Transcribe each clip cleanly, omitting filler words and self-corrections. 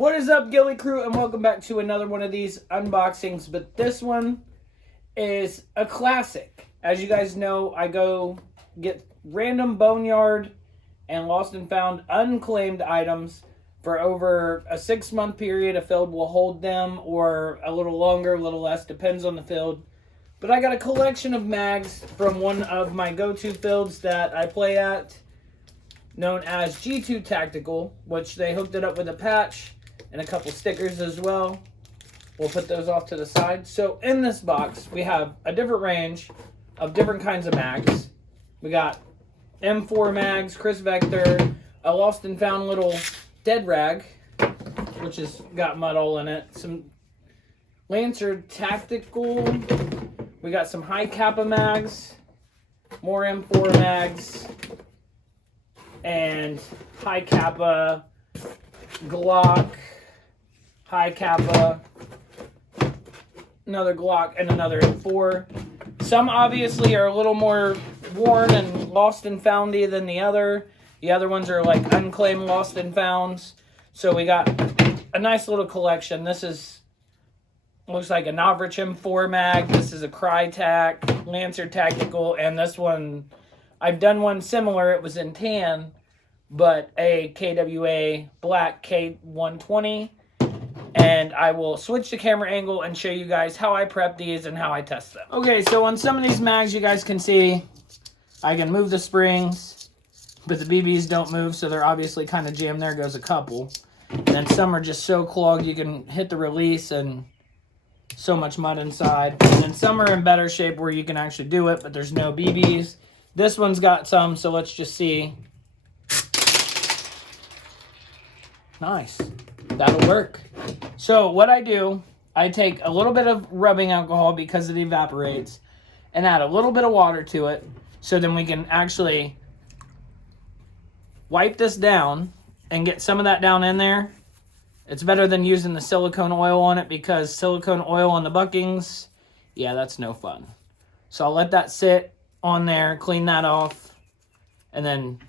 What is up, Gilly Crew, and welcome back to another one of these unboxings, but this one is a classic. As you guys know, I go get random Boneyard and lost and found unclaimed items for over a 6-month period. A field will hold them, or a little longer, a little less, depends on the field. But I got a collection of mags from one of my go-to fields that I play at, known as G2 Tactical, which they hooked it up with a patch and a couple stickers as well. We'll put those off to the side. So in this box, we have a different range of different kinds of mags. We got M4 mags, Chris Vector, a lost and found little dead rag, which has got mud all in it, some Lancer Tactical, we got some high Kappa mags, more M4 mags, and high Kappa, Glock, high Kappa, another Glock, and another M4. Some obviously are a little more worn and lost and foundy than the other. The other ones are like unclaimed lost and founds. So we got a nice little collection. This is, looks like a Novrich M4 mag. This is a Crytac, Lancer Tactical, and this one, I've done one similar. It was in tan, but a KWA black K120. And I will switch the camera angle and show you guys how I prep these and how I test them. Okay, so on some of these mags, you guys can see I can move the springs, but the BBs don't move, so they're obviously kind of jammed. There goes a couple. And then some are just so clogged you can hit the release and so much mud inside. And then some are in better shape where you can actually do it, but there's no BBs. This one's got some, so let's just see. Nice. That'll work. So what I do, I take a little bit of rubbing alcohol because it evaporates and add a little bit of water to it, so then we can actually wipe this down and get some of that down in there. It's better than using the silicone oil on it, because silicone oil on the buckings, yeah, that's no fun. So I'll let that sit on there, clean that off, and then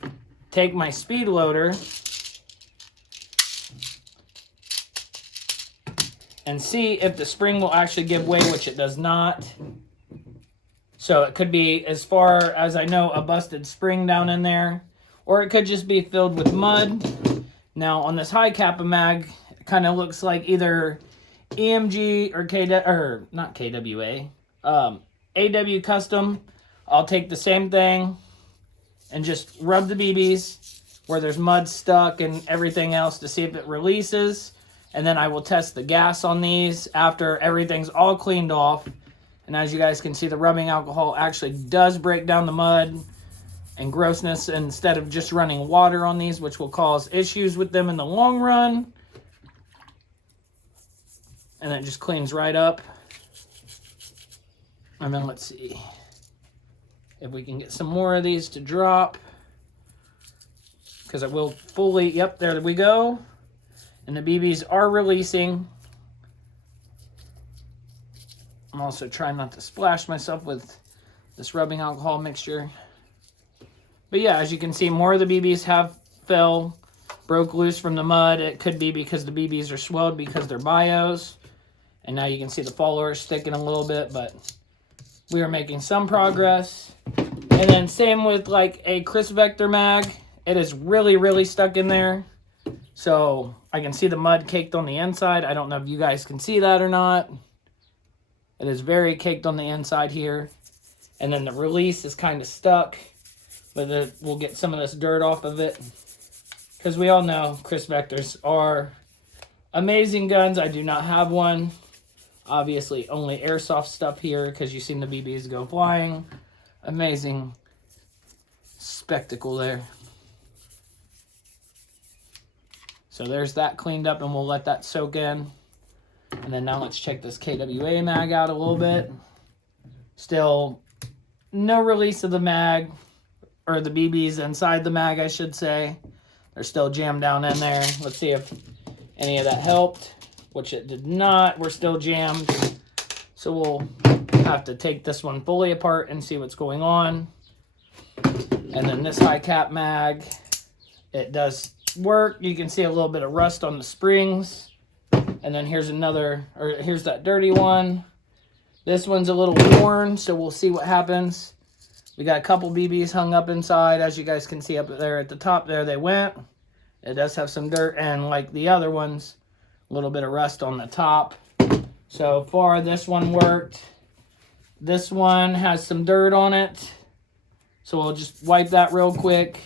take my speed loader and see if the spring will actually give way, which it does not. So it could be, as far as I know, a busted spring down in there, or it could just be filled with mud. Now on this high Kappa mag, it kind of looks like either EMG or not KWA, AW Custom. I'll take the same thing and just rub the BBs where there's mud stuck and everything else to see if it releases. And then I will test the gas on these after everything's all cleaned off. And as you guys can see, the rubbing alcohol actually does break down the mud and grossness instead of just running water on these, which will cause issues with them in the long run. And it just cleans right up. And then let's see if we can get some more of these to drop, because it will fully, yep, there we go. And the BBs are releasing. I'm also trying not to splash myself with this rubbing alcohol mixture. But yeah, as you can see, more of the BBs have broke loose from the mud. It could be because the BBs are swelled because they're bios. And now you can see the follower sticking a little bit, but we are making some progress. And then same with like a Chris Vector mag. It is really, really stuck in there. So I can see the mud caked on the inside. I don't know if you guys can see that or not. It is very caked on the inside here. And then the release is kind of stuck. But we'll get some of this dirt off of it, because we all know Chris Vectors are amazing guns. I do not have one. Obviously, only Airsoft stuff here, because you've seen the BBs go flying. Amazing spectacle there. So there's that cleaned up, and we'll let that soak in. And then now let's check this KWA mag out a little bit. Still no release of the mag, or the BBs inside the mag, I should say. They're still jammed down in there. Let's see if any of that helped, which it did not. We're still jammed. So we'll have to take this one fully apart and see what's going on. And then this high cap mag, it does work. You can see a little bit of rust on the springs. And then here's another, or here's that dirty one. This one's a little worn, so we'll see what happens. We got a couple BBs hung up inside. As you guys can see up there at the top, there they went. It does have some dirt, and like the other ones, a little bit of rust on the top. So far, this one worked. This one has some dirt on it. So we'll just wipe that real quick.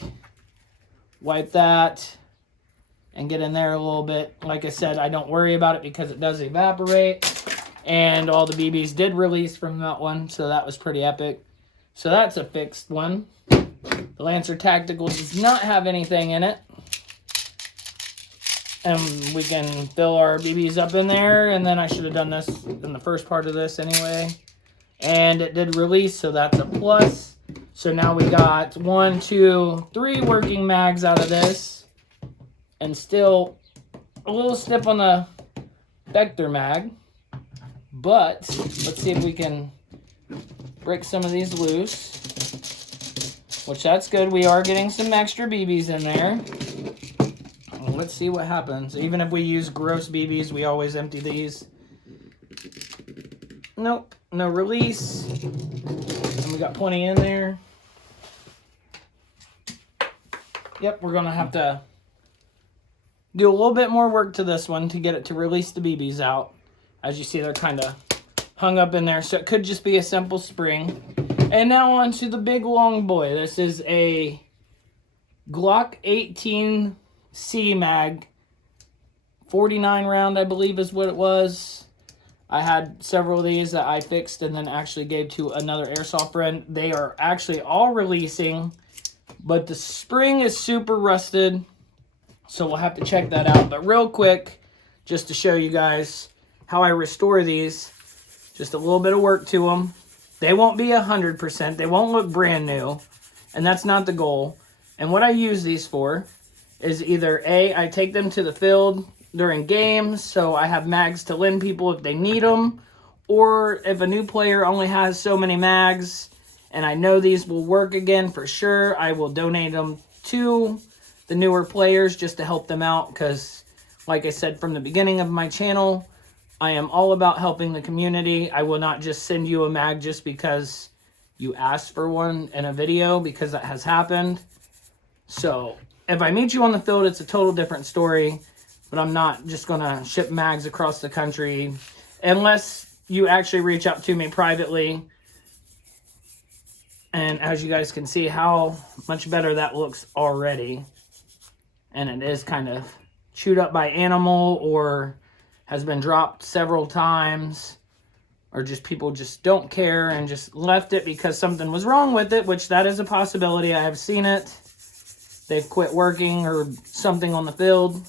Wipe that. And get in there a little bit. Like I said, I don't worry about it because it does evaporate. And all the BBs did release from that one. So that was pretty epic. So that's a fixed one. The Lancer Tactical does not have anything in it. And we can fill our BBs up in there. And then I should have done this in the first part of this anyway. And it did release, so that's a plus. So now we got 1, 2, 3 working mags out of this. And still a little stiff on the Vector mag. But let's see if we can break some of these loose. Which that's good. We are getting some extra BBs in there. Let's see what happens. Even if we use gross BBs, we always empty these. Nope, no release. And we got plenty in there. Yep, we're gonna have to do a little bit more work to this one to get it to release the BBs out. As you see, they're kind of hung up in there, so it could just be a simple spring. And now on to the big long boy. This is a Glock 18C mag. 49 round, I believe is what it was. I had several of these that I fixed and then actually gave to another airsoft friend. They are actually all releasing, but the spring is super rusted, so we'll have to check that out. But real quick, just to show you guys how I restore these, just a little bit of work to them. They won't be 100%. They won't look brand new, and that's not the goal. And what I use these for is either A, I take them to the field during games, so I have mags to lend people if they need them, or if a new player only has so many mags, and I know these will work again for sure, I will donate them to the newer players just to help them out, because like I said from the beginning of my channel, I am all about helping the community. I will not just send you a mag just because you asked for one in a video, because that has happened. So if I meet you on the field, it's a total different story. But I'm not just going to ship mags across the country unless you actually reach out to me privately. And as you guys can see how much better that looks already. And it is kind of chewed up by animal or has been dropped several times. Or just people just don't care and just left it because something was wrong with it, which that is a possibility. I have seen it. They've quit working or something on the field.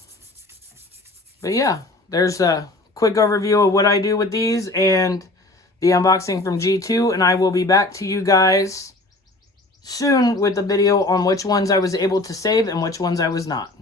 But yeah, there's a quick overview of what I do with these and the unboxing from G2. And I will be back to you guys soon with a video on which ones I was able to save and which ones I was not.